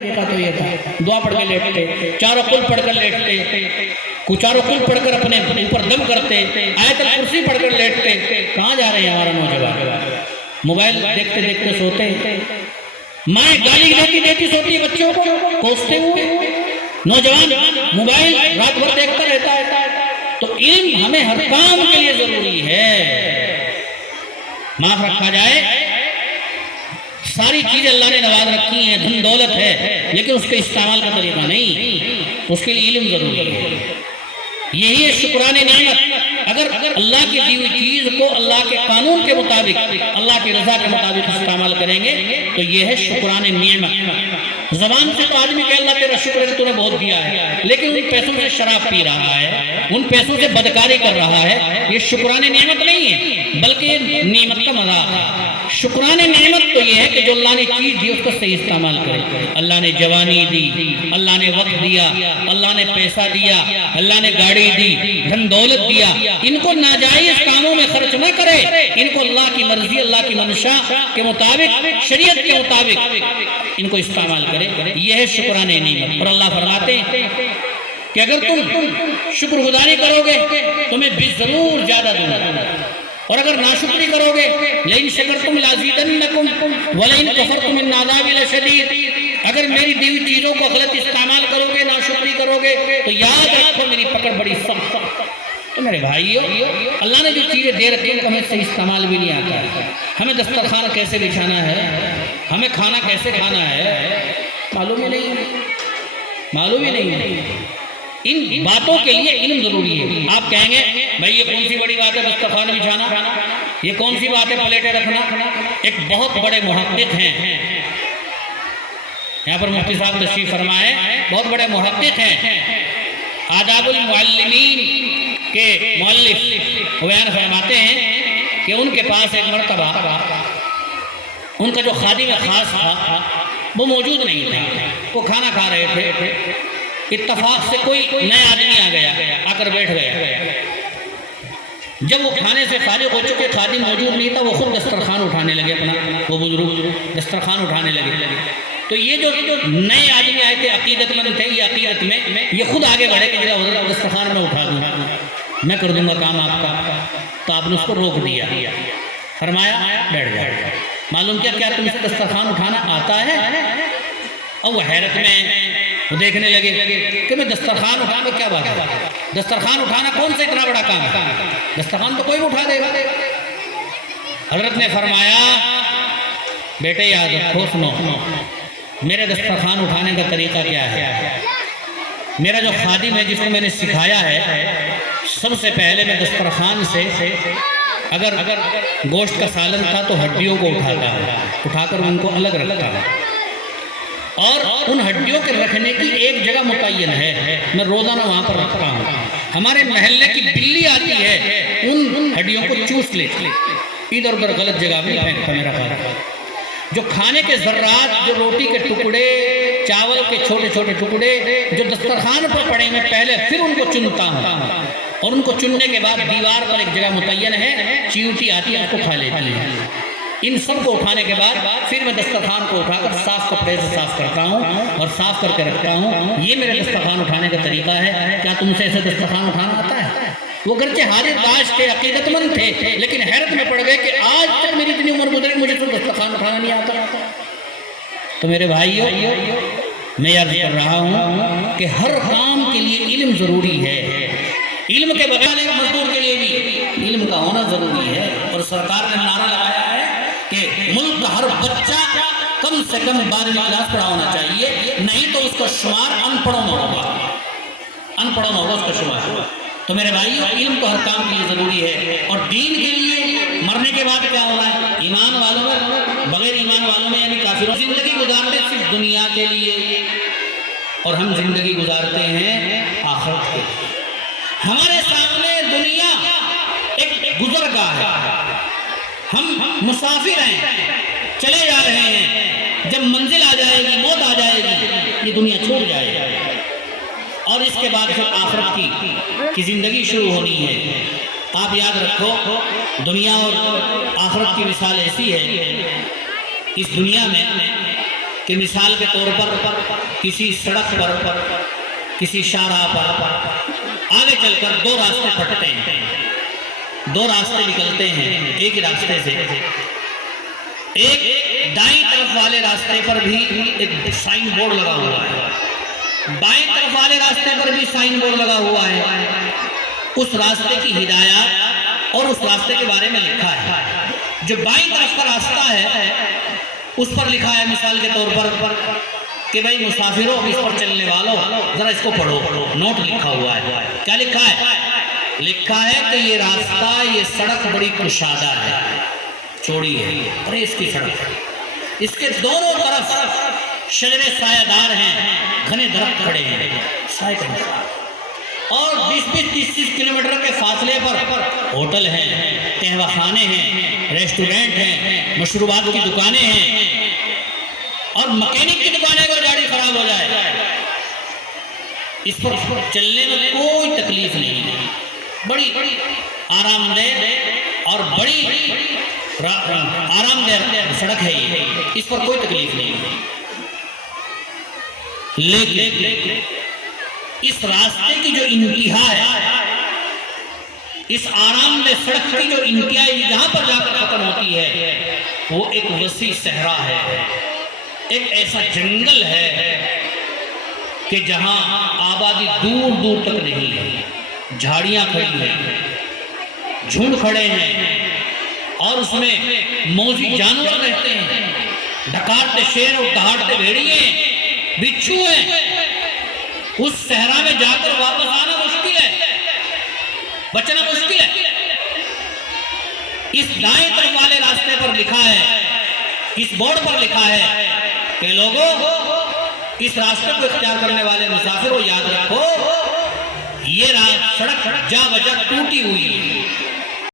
دیکھا تو یہ تھا دعا پڑھ کے لیٹتے، چاروں کل پڑھ کر لیٹتے، چاروں کل پڑھ کر اپنے اوپر دم کرتے، آیت الکرسی پڑھ کر لیٹتے۔ کہاں جا رہے ہیں ہمارا نوجوان؟ موبائل دیکھتے دیکھتے سوتے ہیں، مائیں گالی دیتی دیتی سوتی ہے بچوں کو کوستے ہوئے، نوجوان موبائل رات بھر دیکھتا رہتا ہے۔ تو علم ہمیں ہر کام کے لیے ضروری ہے، معاف رکھا جائے، ساری چیزیں اللہ نے نواز رکھی ہیں، دھن دولت ہے، لیکن اس کے استعمال کا طریقہ نہیں، اس کے لیے علم ضروری ہے۔ یہی ہے شکران نعمت۔ اگر اللہ کی دی ہوئی چیز کو اللہ کے قانون کے مطابق، اللہ کی رضا کے مطابق استعمال کریں گے تو یہ ہے شکران نعمت۔ زبان سے تو آدمی کہ اللہ تیرا شکر ہے تو نے بہت دیا ہے، لیکن ان پیسوں سے شراب پی رہا ہے، ان پیسوں سے بدکاری کر رہا ہے، یہ شکران نعمت نہیں ہے بلکہ یہ نعمت کا مذاق ہے۔ شکران نعمت تو یہ ہے کہ جو اللہ نے چیز دی اس کا صحیح استعمال کرے۔ اللہ نے جوانی دی، اللہ نے وقت دیا، اللہ نے پیسہ دیا، اللہ نے گاڑی دی، دھن دولت دیا، ان کو ناجائز کاموں میں خرچ نہ کرے، ان کو اللہ کی مرضی، اللہ کی منشا کے مطابق، شریعت کے مطابق ان کو استعمال کرے۔ یہ ہے شکران نعمت۔ اور اللہ فرماتے ہیں کہ اگر تم شکر گزاری کرو گے تمہیں بھی ضرور زیادہ دوں گا، اور اگر ناشکری کرو گے لئن شکرتم لازیدنکم ولئن کفرتم ان عذابی لشدید، اگر میری دی ہوئی چیزوں کو غلط استعمال کرو گے، ناشکری کرو گے تو یاد رکھو میری پکڑ بڑی سخت۔ تو میرے بھائیو، اللہ نے جو چیزیں دے رکھی ہیں ہمیں صحیح استعمال بھی نہیں آتا ہے۔ ہمیں دسترخوان کیسے بچھانا ہے، ہمیں کھانا کیسے کھانا ہے، معلوم ہی نہیں۔ ان باتوں کے لیے علم ضروری ہے۔ آپ کہیں گے بھائی یہ کون سی بڑی بات ہے دسترخوان بچھانا، یہ کون سی بات ہے پلیٹیں رکھنا؟ ایک بہت بڑے محقق ہیں، یہاں پر مفتی صاحب تشریف فرمائے، بہت بڑے محقق ہیں، آداب المعلمین کے مؤلف بیان فرماتے ہیں کہ ان کے پاس ایک مرتبہ ان کا جو خادم خاص تھا وہ موجود نہیں تھا، وہ کھانا کھا رہے تھے، اتفاق سے کوئی نیا آدمی آ گیا، آ کر بیٹھ گیا۔ جب وہ کھانے سے فارغ ہو چکے، خادم موجود نہیں تھا، وہ خود دسترخوان اٹھانے لگے، اپنا وہ بزرگ دسترخوان اٹھانے لگے۔ تو یہ جو نئے آدمی آئے تھے، عقیدت مند تھے، یہ عقیدت میں یہ خود آگے بڑھے کہ جب حضرت دسترخوان میں اٹھا دوں، میں کر دوں گا کام آپ کا، تو آپ نے اس کو روک دیا، فرمایا بیٹھ جاؤ۔ معلوم کیا تم سے دسترخوان اٹھانا آتا ہے؟ اور وہ حیرت میں وہ دیکھنے لگے کہ میں دسترخوان اٹھانا کیا بات ہے، دسترخوان اٹھانا کون سا اتنا بڑا کام ہے، دسترخوان تو کوئی بھی اٹھا دے گا۔ حضرت نے فرمایا بیٹے یاد رکھو، سنو، میرے دسترخوان اٹھانے کا طریقہ کیا ہے؟ میرا جو خادم ہے جس کو میں نے سکھایا ہے، سب سے پہلے میں دسترخوان سے اگر گوشت کا سالن تھا تو ہڈیوں کو اٹھا کر ان کو الگ رکھتا ہے، اور ان ہڈیوں کے رکھنے کی ایک جگہ متعین ہے، میں روزانہ وہاں پر رکھتا ہوں۔ ہمارے محلے کی بلی آتی ہے، ان ہڈیوں کو چوس لیتی، ادھر ادھر غلط جگہ میں پھینکتا میرا خادم۔ جو کھانے کے ذرات، جو روٹی کے ٹکڑے، چاول کے چھوٹے چھوٹے ٹکڑے جو دسترخوان پر پڑے میں پہلے پھر ان کو چنتا ہوں، اور ان کو چننے کے بعد دیوار پر ایک جگہ متعین ہے، چیونٹی آتی ہے اس کو کھا لیتی ہے۔ ان سب کو اٹھانے کے بعد پھر میں دسترخوان کو اٹھا کر صاف کپڑے سے صاف کرتا ہوں اور صاف کر کے رکھتا ہوں۔ یہ میرے دسترخوان اٹھانے کا طریقہ ہے۔ کیا تم سے ایسے دسترخوان اٹھانا آتا ہے؟ وہ گرچہ حاضر داشت تھے، عقیدت مند تھے، لیکن حیرت میں پڑ گئے کہ آج تک میری اتنی عمر گزری مجھے تو دسترخوان اٹھانا نہیں آتا۔ تو میرے بھائیو، میں عرض کر رہا ہوں کہ ہر کام کے لیے علم ضروری ہے۔ علم کے بغیر ایک مزدور کے لیے بھی علم کا ہونا ضروری ہے۔ اور سرکار نے نعرہ لگایا ہے کہ ملک کا ہر بچہ کم سے کم 12ویں کلاس پڑھا ہونا چاہیے، نہیں تو اس کا شمار ان پڑھوں میں ہوگا اس کا شمار۔ تو میرے بھائیو، علم تو ہر کام کے لیے ضروری ہے، اور دین کے لیے مرنے کے بعد کیا ہونا ہے؟ ایمان والوں میں، بغیر ایمان والوں میں یعنی کافروں زندگی گزارتے صرف دنیا کے لیے، اور ہم زندگی گزارتے ہیں آخرت کے لیے۔ ہمارے سامنے دنیا ایک گزرگاہ ہے، ہم مسافر ہیں، چلے جا رہے ہیں، جب منزل آ جائے گی، موت آ جائے گی، یہ دنیا چھوڑ جائے گی، اور اس کے بعد پھر آخرت کی زندگی شروع ہونی ہے۔ آپ یاد رکھو، دنیا اور آخرت کی مثال ایسی ہے، اس دنیا میں کہ مثال کے طور پر کسی سڑک پر کسی شاہراہ پر آگے چل کر دو راستے پھٹتے ہیں، دو راستے نکلتے ہیں ایک ہی راستے سے. ایک دائیں طرف والے راستے پر بھی ایک سائن بورڈ لگا ہوا ہے، بائیں طرف والے راستے پر بھی سائن بورڈ لگا ہوا ہے. اس راستے کی ہدایات اور اس راستے کے بارے میں لکھا ہے. جو بائیں طرف کا راستہ ہے اس پر لکھا ہے مثال کے طور پر کہ بھائی مسافروں، اس پر چلنے والوں ذرا اس کو پڑھو. نوٹ لکھا ہوا ہے. کیا لکھا ہے؟ لکھا ہے کہ یہ راستہ، یہ سڑک بڑی کشادہ ہے، چوڑی ہے، اور اس کی سڑک ہے. اس کے دونوں طرف شجرے سایہ دار ہیں، گھنے درخت کھڑے ہیں سائے کے نظر، اور 20-30 کلومیٹر کے فاصلے پر ہوٹل ہیں، قہوہ خانے ہیں، ریسٹورنٹ ہیں، مشروبات کی دکانیں ہیں، اور مکینک کی دکانیں اگر گاڑی خراب ہو جائے اس پر چلنے میں کوئی تکلیف نہیں ہے. بڑی آرام دہ اور بڑی آرام دہ سڑک ہے یہ، اس پر کوئی تکلیف نہیں ہے. لیکن اس راستے کی جو انتہا ہے، اس آرام دہ سڑک کی جو انتہا ہے، جہاں پر جا کر ختم ہوتی ہے وہ ایک وسیع صحرا ہے، ایک ایسا جنگل ہے کہ جہاں آبادی دور دور تک نہیں ہے. جھاڑیاں کھڑی ہیں، جھنڈ کھڑے ہیں، اور اس میں موذی جانور رہتے ہیں، ڈکارتے شیر اور دہاڑتے بھیڑیے، بچھو ہیں. اس صحرا میں جا کر واپس آنا مشکل ہے، بچنا مشکل ہے. اس دائیں طرف والے راستے پر لکھا ہے، اس بورڈ پر لکھا ہے کہ لوگوں، اس راستے کو اختیار کرنے والے مسافروں یاد رکھو، یہ سڑک جا بجا ٹوٹی ہوئی ہے،